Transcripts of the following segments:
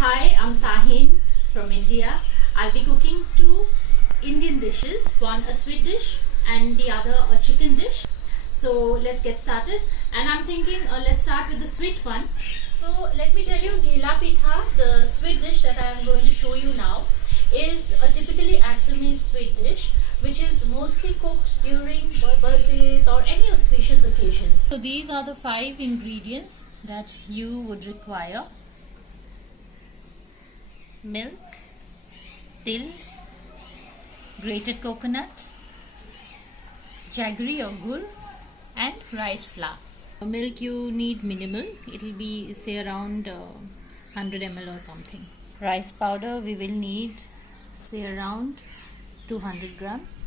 Hi, I'm Tahin from India. I'll be cooking two Indian dishes, one a sweet dish and the other a chicken dish. So let's get started. And I'm thinking let's start with the sweet one. So let me tell you, Ghela Pitha, the sweet dish that I am going to show you now, is a typically Assamese sweet dish which is mostly cooked during birthdays or any auspicious occasion. So these are the 5 ingredients that you would require: milk, til, grated coconut, jaggery or gur, and rice flour. Milk you need minimal, it will be say around 100 ml or something. Rice powder we will need say around 200 grams.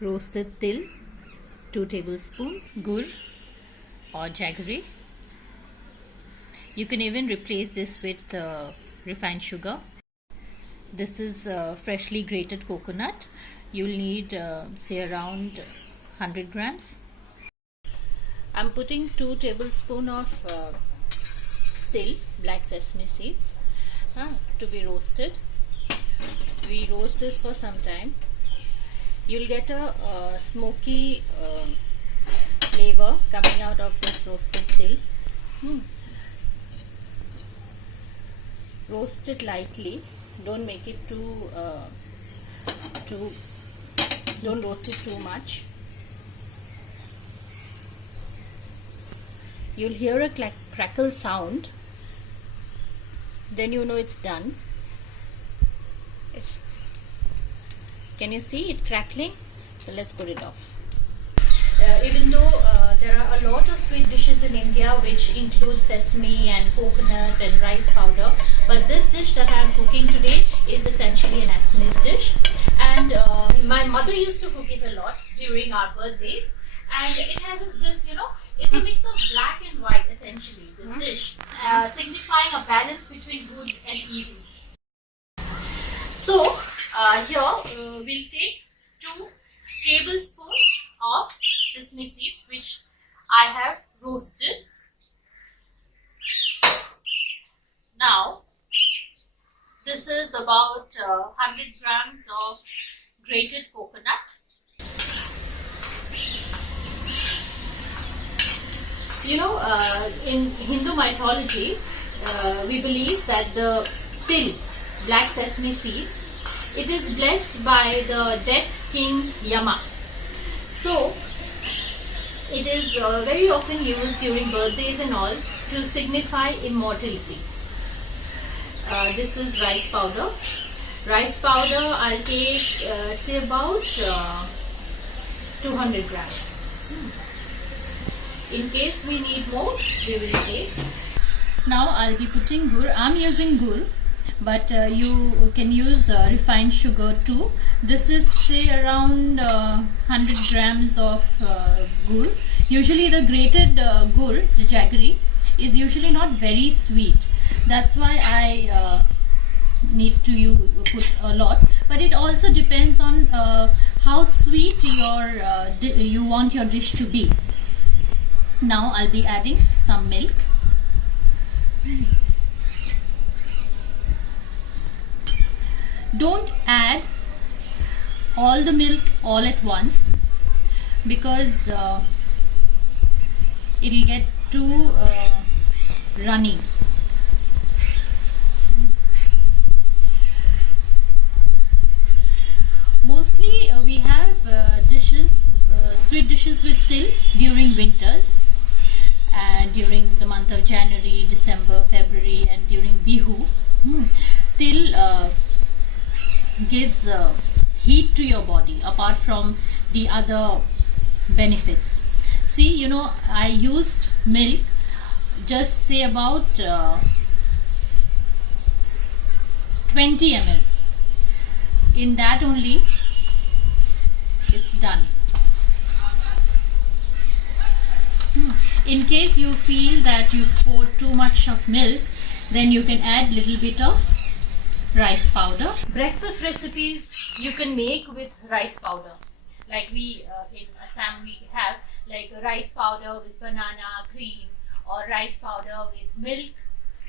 Roasted til 2 tablespoons, gur or jaggery. You can even replace this with refined sugar. This is freshly grated coconut. You'll need say around 100 grams. I'm putting 2 tablespoons of til, black sesame seeds, to be roasted. We roast this for some time. You'll get a smoky flavor coming out of this roasted til. Roast it lightly. Don't make it don't roast it too much. You'll hear a crackle sound, then you know it's done. Can you see it crackling? So let's put it off. Even though there are a lot of sweet dishes in India which include sesame and coconut and rice powder, but this dish that I am cooking today is essentially an Assamese dish, and my mother used to cook it a lot during our birthdays, and it has this, it's a mix of black and white essentially, this dish, signifying a balance between good and evil. So here we'll take 2 tablespoons of sesame seeds which I have roasted. Now this is about 100 grams of grated coconut. In Hindu mythology we believe that the til, black sesame seeds, it is blessed by the death king Yama. So it is very often used during birthdays and all to signify immortality. This is rice powder. Rice powder I'll take say about 200 grams. In case we need more, we will take. Now I'll be putting gur. I'm using gur, but you can use refined sugar too. This is say around 100 grams of gur. Usually the grated gur, the jaggery, is usually not very sweet. That's why I need to put a lot. But it also depends on how sweet you want your dish to be. Now I'll be adding some milk. Don't add all the milk all at once, because it'll get too runny. Mostly we have sweet dishes with til during winters, and during the month of January, December, February, and during Bihu. Til gives heat to your body apart from the other benefits. See, I used milk, just say about 20 ml. In that only it's done. In case you feel that you've poured too much of milk, then you can add little bit of rice powder. Breakfast recipes you can make with rice powder. Like we in Assam we have like rice powder with banana cream, or rice powder with milk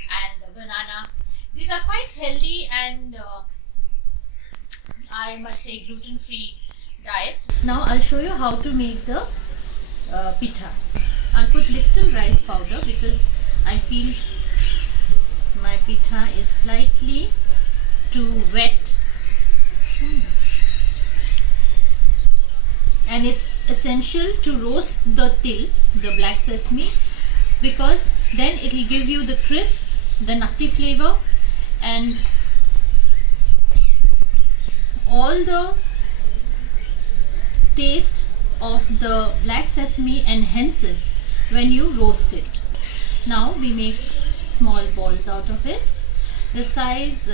and banana. These are quite healthy and I must say gluten-free diet. Now I'll show you how to make the pitha. I'll put little rice powder because I feel my pitha is slightly too wet. And it's essential to roast the til, the black sesame, because then it will give you the crisp, the nutty flavor, and all the taste of the black sesame enhances when you roast it. Now we make small balls out of it. The size,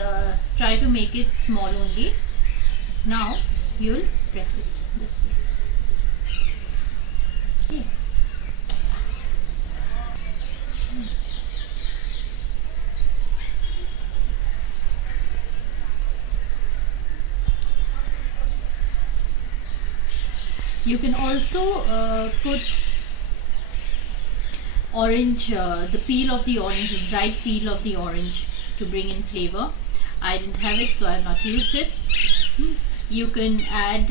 try to make it small only. Now you'll press it this way. Okay. You can also put orange, the peel of the orange, the dried peel of the orange to bring in flavor. I didn't have it, so I have not used it. You can add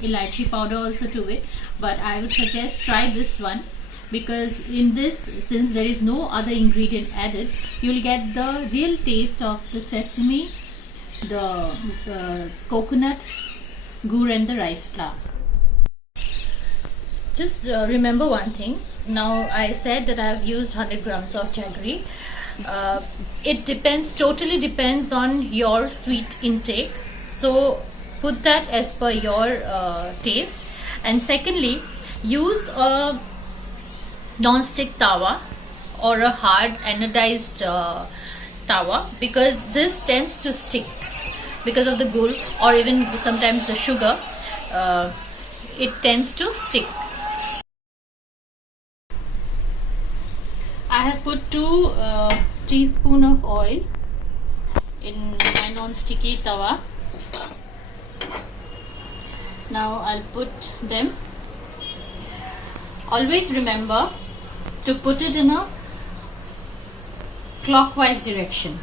elaichi powder also to it, but I would suggest try this one, because in this, since there is no other ingredient added, you'll get the real taste of the sesame, the coconut, gur and the rice flour. Just remember one thing. Now I said that I have used 100 grams of jaggery. It totally depends on your sweet intake. So put that as per your taste. And secondly, use a non-stick tawa or a hard anodized tawa, because this tends to stick because of the gur or even sometimes the sugar. It tends to stick. I have put 2 teaspoons of oil in my non-sticky tawa. Now I'll put them. Always remember to put it in a clockwise direction,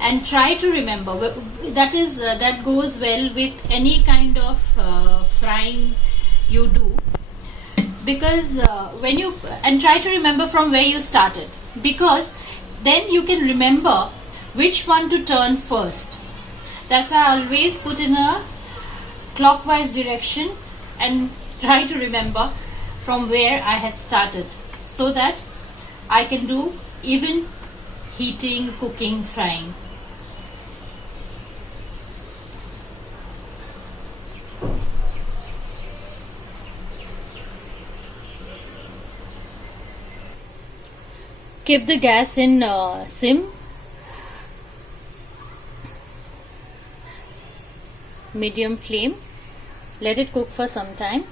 and try to remember that goes well with any kind of frying you do, because when you try to remember from where you started, because then you can remember which one to turn first. That's why I always put in a clockwise direction and try to remember from where I had started, so that I can do even heating, cooking, frying. Keep the gas in sim, medium flame. Let it cook for some time.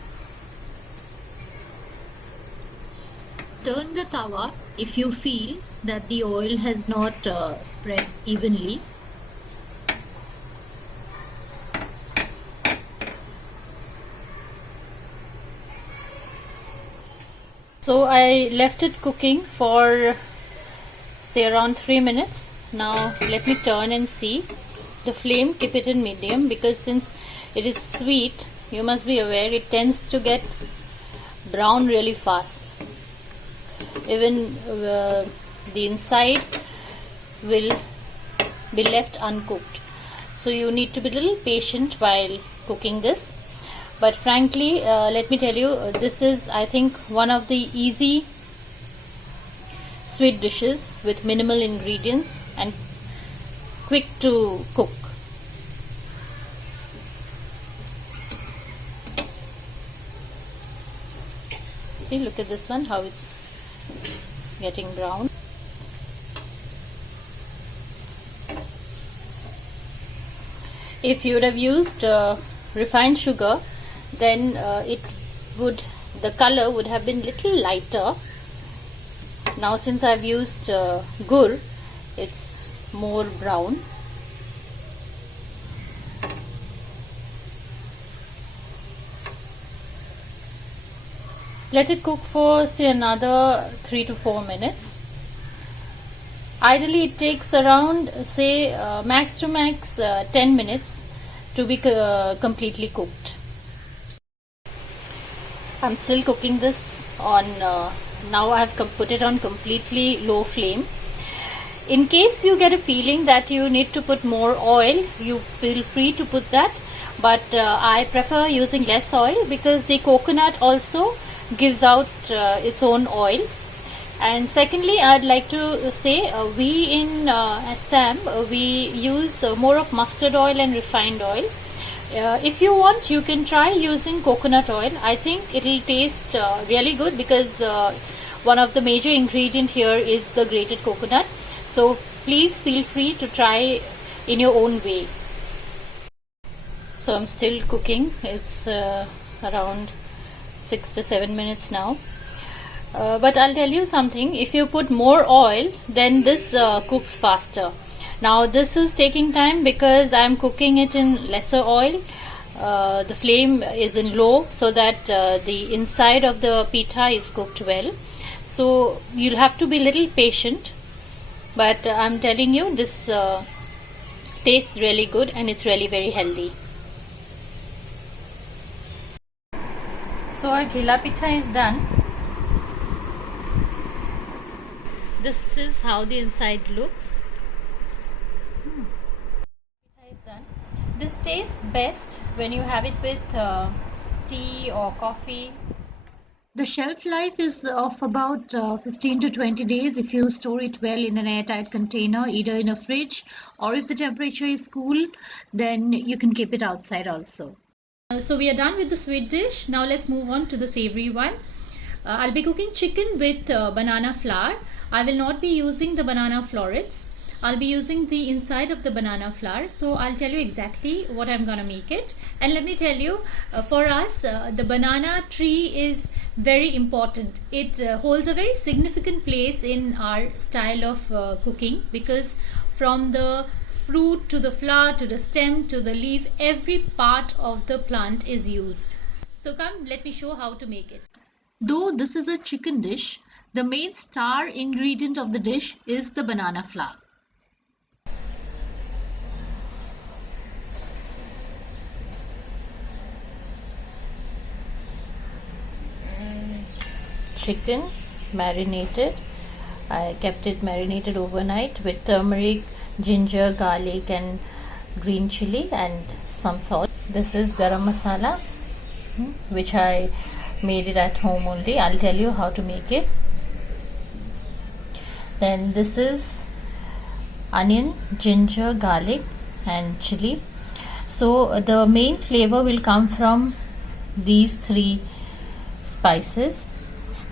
Turn the tawa if you feel that the oil has not spread evenly. So I left it cooking for say around 3 minutes. Now let me turn and see. The flame, keep it in medium, because since it is sweet, you must be aware it tends to get brown really fast. Even the inside will be left uncooked. So you need to be a little patient while cooking this. But frankly, let me tell you, this is, I think, one of the easy sweet dishes with minimal ingredients and quick to cook. See, look at this one, how it's getting brown. If you would have used refined sugar, then the color would have been little lighter. Now since I've used gur, it's more brown. Let it cook for say another 3 to 4 minutes. Ideally, it takes around, say, max to max 10 minutes to be completely cooked. I'm still cooking this on, now I have put it on completely low flame. In case you get a feeling that you need to put more oil, you feel free to put that, but I prefer using less oil because the coconut also gives out its own oil. And secondly, I'd like to say we in Assam we use more of mustard oil and refined oil. If you want, you can try using coconut oil. I think it will taste really good because one of the major ingredient here is the grated coconut. So please feel free to try in your own way. So I'm still cooking. It's around 6 to 7 minutes now. But I'll tell you something, if you put more oil, then this cooks faster. Now this is taking time because I'm cooking it in lesser oil. The flame is in low so that the inside of the pita is cooked well. So you'll have to be a little patient. But I'm telling you, this tastes really good and it's really very healthy. So our ghila pita is done. This is how the inside looks. Pita is done. This tastes best when you have it with tea or coffee. The shelf life is of about 15 to 20 days if you store it well in an airtight container, either in a fridge, or if the temperature is cool, then you can keep it outside also. So we are done with the sweet dish. Now let's move on to the savory one. I'll be cooking chicken with banana flour. I will not be using the banana florets. I'll be using the inside of the banana flour. So I'll tell you exactly what I'm gonna make it. And let me tell you, for us, the banana tree is very important. It holds a very significant place in our style of cooking because from the fruit to the flower to the stem to the leaf, every part of the plant is used. So come, let me show how to make it. Though this is a chicken dish, the main star ingredient of the dish is the banana flour. Chicken marinated. I kept it marinated overnight with turmeric, ginger, garlic and green chili and some salt. This is garam masala, which I made it at home only. I'll tell you how to make it. Then this is onion, ginger, garlic and chili. So the main flavor will come from these three spices,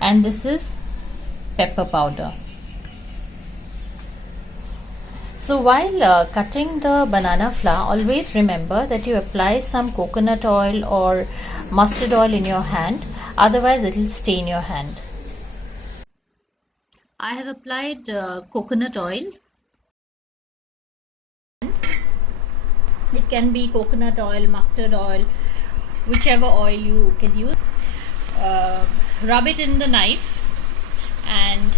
and this is pepper powder. So while cutting the banana flour, always remember that you apply some coconut oil or mustard oil in your hand, otherwise it will stain your hand. I have applied coconut oil. It can be coconut oil, mustard oil, whichever oil you can use. Rub it in the knife and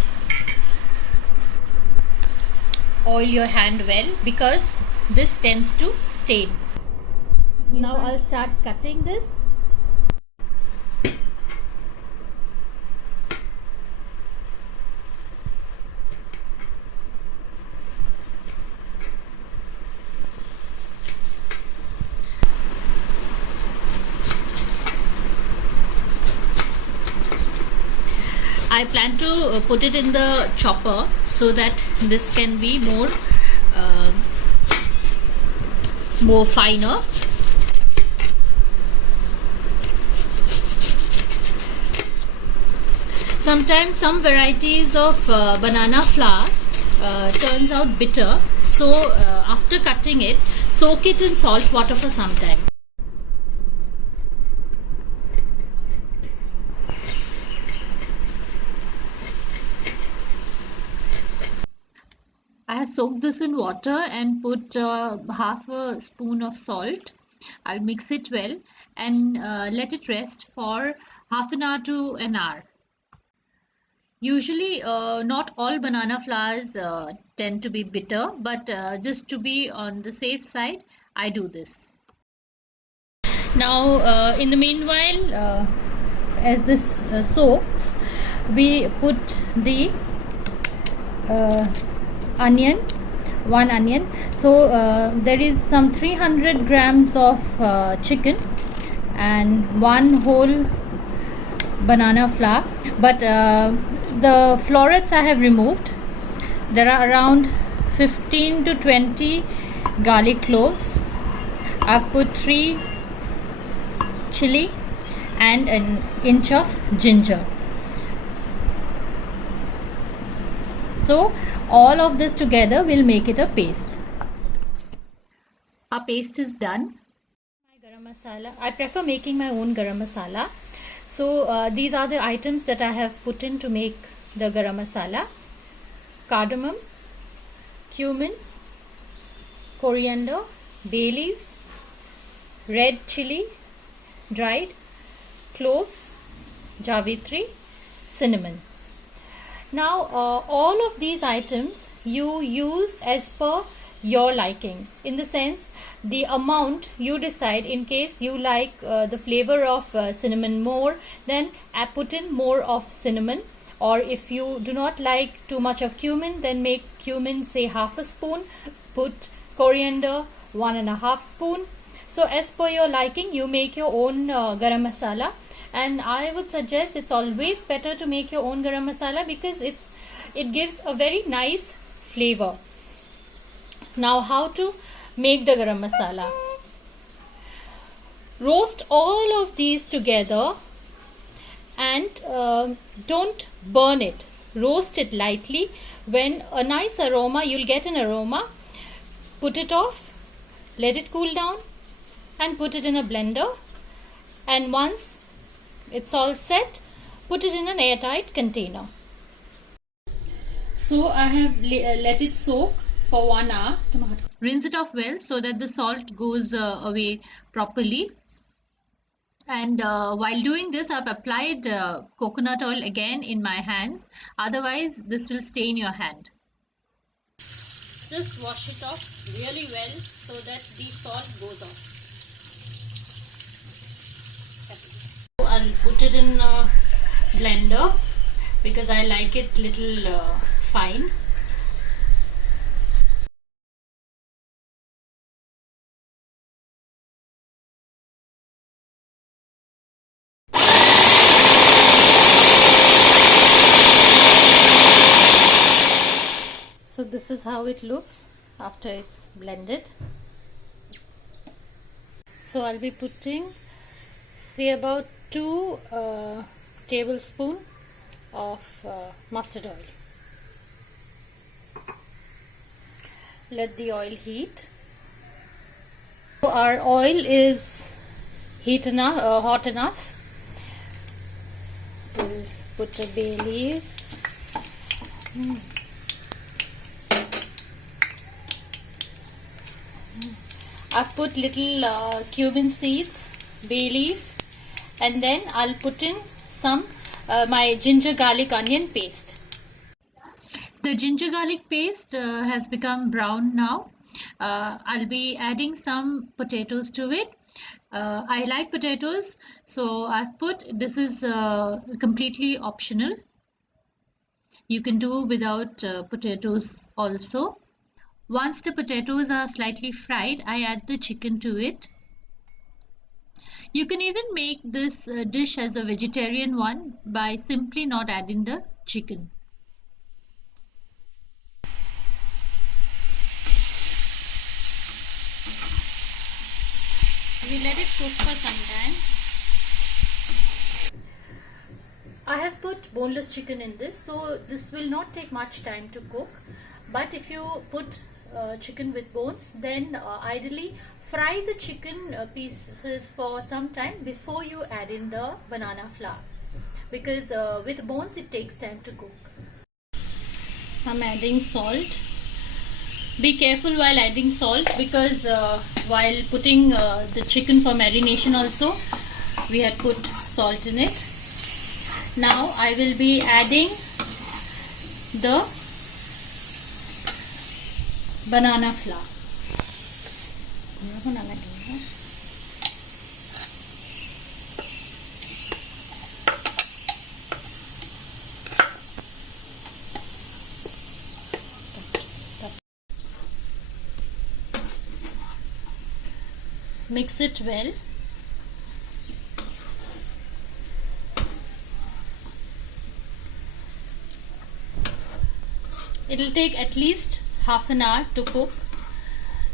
oil your hand well because this tends to stain. Now I'll start cutting this. I plan to put it in the chopper so that this can be more finer. Sometimes some varieties of banana flour turns out bitter, so after cutting it, soak it in salt water for some time. I have soaked this in water and put half a spoon of salt. I'll mix it well and let it rest for half an hour to an hour. Usually, not all banana flours tend to be bitter, but just to be on the safe side, I do this. Now, in the meanwhile, as this soaks, we put the onion, one onion. So there is some 300 grams of chicken and one whole banana flour, but the florets I have removed. There are around 15 to 20 garlic cloves. I've put 3 chili and an inch of ginger. So all of this together will make it a paste. Our paste is done. My garam masala. I prefer making my own garam masala. So these are the items that I have put in to make the garam masala: cardamom, cumin, coriander, bay leaves, red chili, dried, cloves, javitri, cinnamon. Now all of these items you use as per your liking, in the sense the amount you decide. In case you like the flavor of cinnamon more, then I put in more of cinnamon, or if you do not like too much of cumin, then make cumin say half a spoon, put coriander 1.5 spoon. So as per your liking, you make your own garam masala, and I would suggest it's always better to make your own garam masala because it gives a very nice flavor. Now, how to make the garam masala? Roast all of these together and don't burn it. Roast it lightly. When a nice aroma, you'll get an aroma, put it off, let it cool down, and put it in a blender. And once it's all set, put it in an airtight container. So I have let it soak for 1 hour. Rinse it off well so that the salt goes away properly. And while doing this, I've applied coconut oil again in my hands. Otherwise, this will stain your hand. Just wash it off really well so that the salt goes off. I'll put it in a blender because I like it little fine. So this is how it looks after it's blended. So I'll be putting, say, about 2 tablespoons of mustard oil. Let the oil heat. So our oil is hot enough. We'll put a bay leaf. I've put little cumin seeds, bay leaf, and then I'll put in some my ginger garlic onion paste. The ginger garlic paste has become brown now. I'll be adding some potatoes to it. I like potatoes, so I've put, this is completely optional. You can do without potatoes also. Once the potatoes are slightly fried, I add the chicken to it. You can even make this dish as a vegetarian one by simply not adding the chicken. We let it cook for some time. I have put boneless chicken in this, so this will not take much time to cook. But if you put chicken with bones, then ideally fry the chicken pieces for some time before you add in the banana flour, because with bones it takes time to cook. I'm adding salt. Be careful while adding salt, because while putting the chicken for marination also we had put salt in it. Now I will be adding the banana flour. Mix it well. It will take at least half an hour to cook.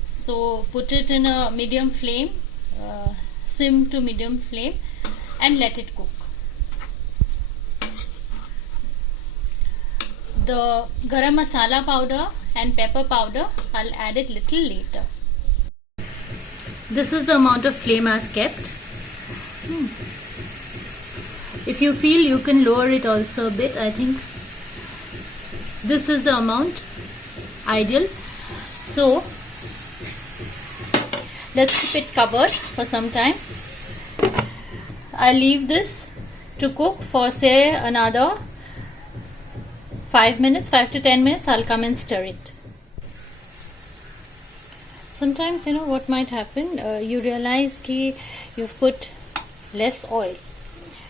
So put it in a medium flame, sim to medium flame, and let it cook. The garam masala powder and pepper powder, I'll add it little later. This is the amount of flame I've kept. If you feel, you can lower it also a bit. I think this is the amount ideal. So let's keep it covered for some time. I'll leave this to cook for say another 5 to 10 minutes. I'll come and stir it. Sometimes, you know what might happen, you realize that you've put less oil.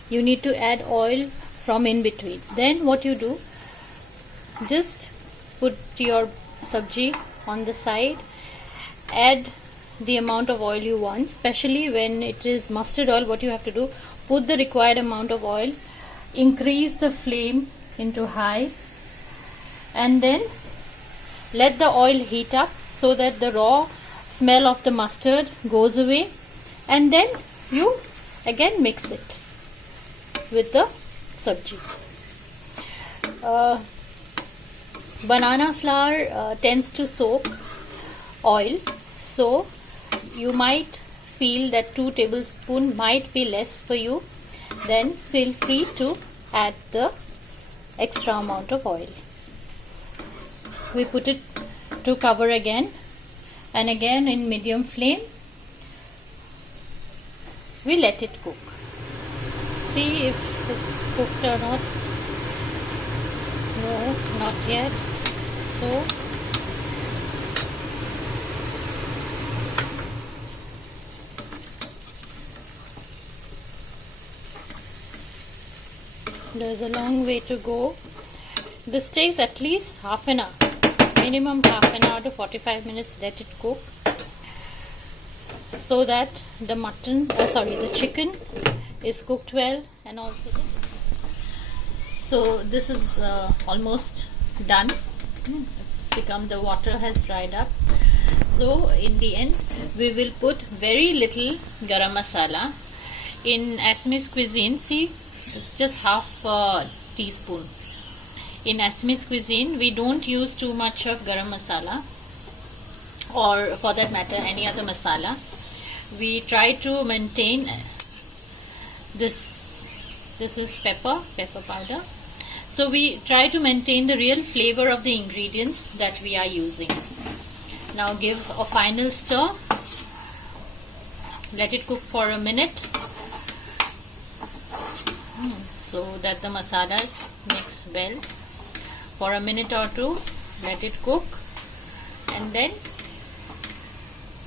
You need to add oil from in between. Then what you do, just put your sabji on the side, add the amount of oil you want. Especially when it is mustard oil, what you have to do, put the required amount of oil, increase the flame into high, and then let the oil heat up so that the raw smell of the mustard goes away, and then you again mix it with the sabji. Banana flour tends to soak oil, so you might feel that 2 tablespoons might be less for you. Then feel free to add the extra amount of oil. We put it to cover again and again in medium flame. We let it cook. See if it's cooked or not. No, not yet. So there's a long way to go. This takes at least half an hour. Minimum half an hour to 45 minutes. Let it cook so that the chicken is cooked well and also so this is almost done. It's become, the water has dried up. So in the end we will put very little garam masala. In Assamese cuisine, see, it's just half a teaspoon. In Assamese cuisine, we don't use too much of garam masala, or for that matter any other masala. We try to maintain this is pepper powder. So we try to maintain the real flavor of the ingredients that we are using. Now give a final stir. Let it cook for a minute so that the masalas mix well. For a minute or two, let it cook, and then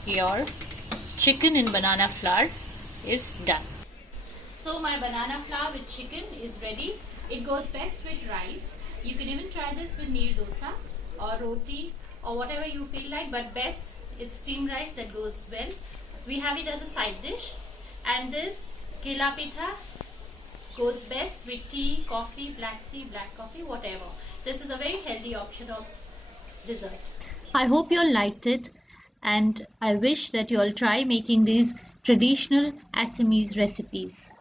your chicken in banana flour is done. So my banana flour with chicken is ready. It goes best with rice. You can even try this with neer dosa or roti or whatever you feel like, but best it's steamed rice that goes well. We have it as a side dish, and this kela pitha goes best with tea, coffee, black coffee, whatever. This is a very healthy option of dessert. I hope you all liked it, and I wish that you all try making these traditional Assamese recipes.